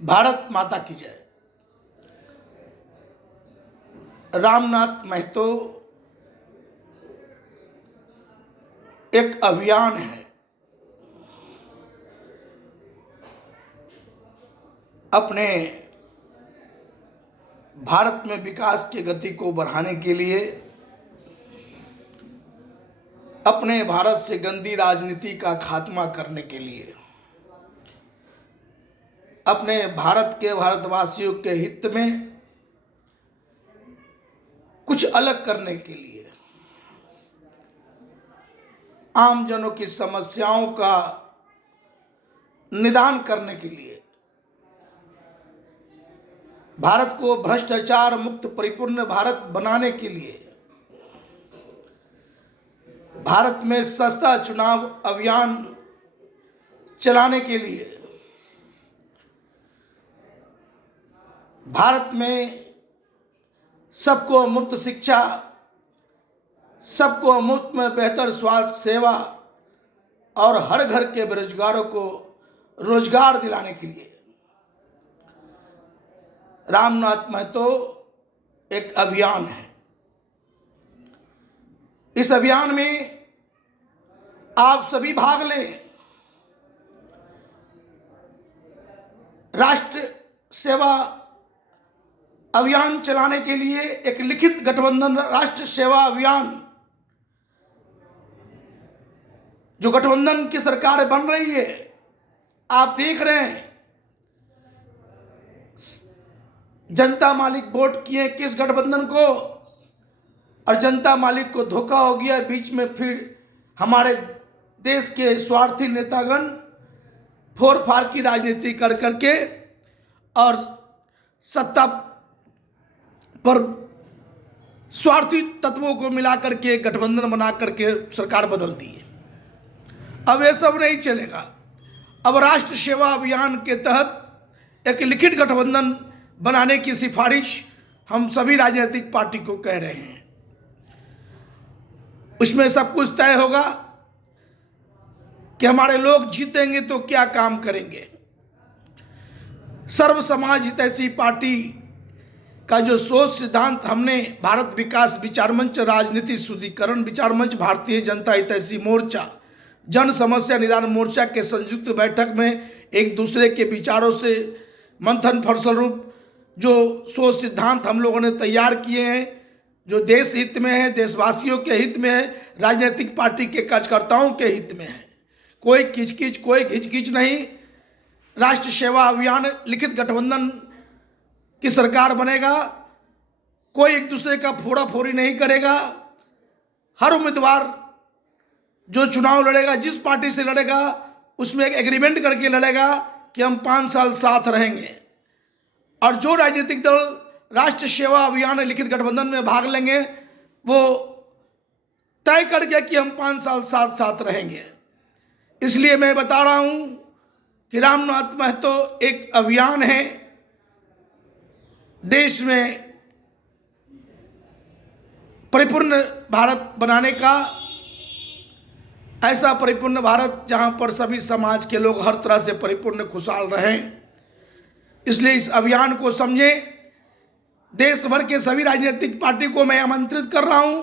भारत माता की जय। रामनाथ महतो एक अभियान है, अपने भारत में विकास की गति को बढ़ाने के लिए, अपने भारत से गंदी राजनीति का खात्मा करने के लिए, अपने भारत के भारतवासियों के हित में कुछ अलग करने के लिए, आम जनों की समस्याओं का निदान करने के लिए, भारत को भ्रष्टाचार मुक्त परिपूर्ण भारत बनाने के लिए, भारत में सस्ता चुनाव अभियान चलाने के लिए, भारत में सबको मुफ्त शिक्षा, सबको मुफ्त में बेहतर स्वास्थ्य सेवा और हर घर के बेरोजगारों को रोजगार दिलाने के लिए रामनाथ महतो एक अभियान है। इस अभियान में आप सभी भाग लें। राष्ट्र सेवा अभियान चलाने के लिए एक लिखित गठबंधन राष्ट्र सेवा अभियान, जो गठबंधन की सरकार बन रही है, आप देख रहे हैं जनता मालिक वोट किए किस गठबंधन को, और जनता मालिक को धोखा हो गया। बीच में फिर हमारे देश के स्वार्थी नेतागण फोड़ फाड़ की राजनीति कर करके और सत्ता पर स्वार्थी तत्वों को मिला करके गठबंधन बना करके सरकार बदल दी है। अब ये सब नहीं चलेगा। अब राष्ट्र सेवा अभियान के तहत एक लिखित गठबंधन बनाने की सिफारिश हम सभी राजनीतिक पार्टी को कह रहे हैं। उसमें सब कुछ तय होगा कि हमारे लोग जीतेंगे तो क्या काम करेंगे। सर्व समाज हितैषी पार्टी का जो सोच सिद्धांत हमने भारत विकास विचार मंच, राजनीति शुद्धिकरण विचार मंच, भारतीय जनता हितैषी मोर्चा, जन समस्या निदान मोर्चा के संयुक्त बैठक में एक दूसरे के विचारों से मंथन फलस्वरूप जो सोच सिद्धांत हम लोगों ने तैयार किए हैं, जो देश हित में है, देशवासियों के हित में है, राजनीतिक पार्टी के कार्यकर्ताओं के हित में है, कोई किचकिच कोई घिचकिच नहीं। राष्ट्र सेवा अभियान लिखित गठबंधन की सरकार बनेगा। कोई एक दूसरे का फोड़ा फोड़ी नहीं करेगा। हर उम्मीदवार जो चुनाव लड़ेगा, जिस पार्टी से लड़ेगा, उसमें एक एग्रीमेंट करके लड़ेगा कि हम 5 साल साथ रहेंगे। और जो राजनीतिक दल राष्ट्र सेवा अभियान लिखित गठबंधन में भाग लेंगे, वो तय कर गया कि हम 5 साल साथ रहेंगे। इसलिए मैं बता रहा हूं कि रामनाथ महतो एक अभियान है, देश में परिपूर्ण भारत बनाने का, ऐसा परिपूर्ण भारत जहां पर सभी समाज के लोग हर तरह से परिपूर्ण खुशहाल रहें। इसलिए इस अभियान को समझें। देश भर के सभी राजनीतिक पार्टी को मैं आमंत्रित कर रहा हूं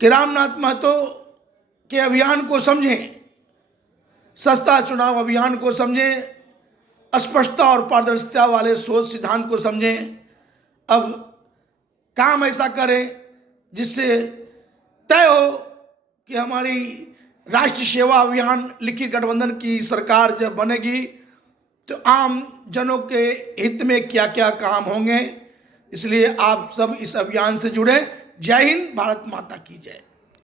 कि रामनाथ महतो के अभियान को समझें, सस्ता चुनाव अभियान को समझें, स्पष्टता और पारदर्शिता वाले सोच सिद्धांत को समझें। अब काम ऐसा करें जिससे तय हो कि हमारी राष्ट्र सेवा अभियान लिखित गठबंधन की सरकार जब बनेगी तो आम जनों के हित में क्या क्या काम होंगे। इसलिए आप सब इस अभियान से जुड़े। जय हिंद, भारत माता की जय।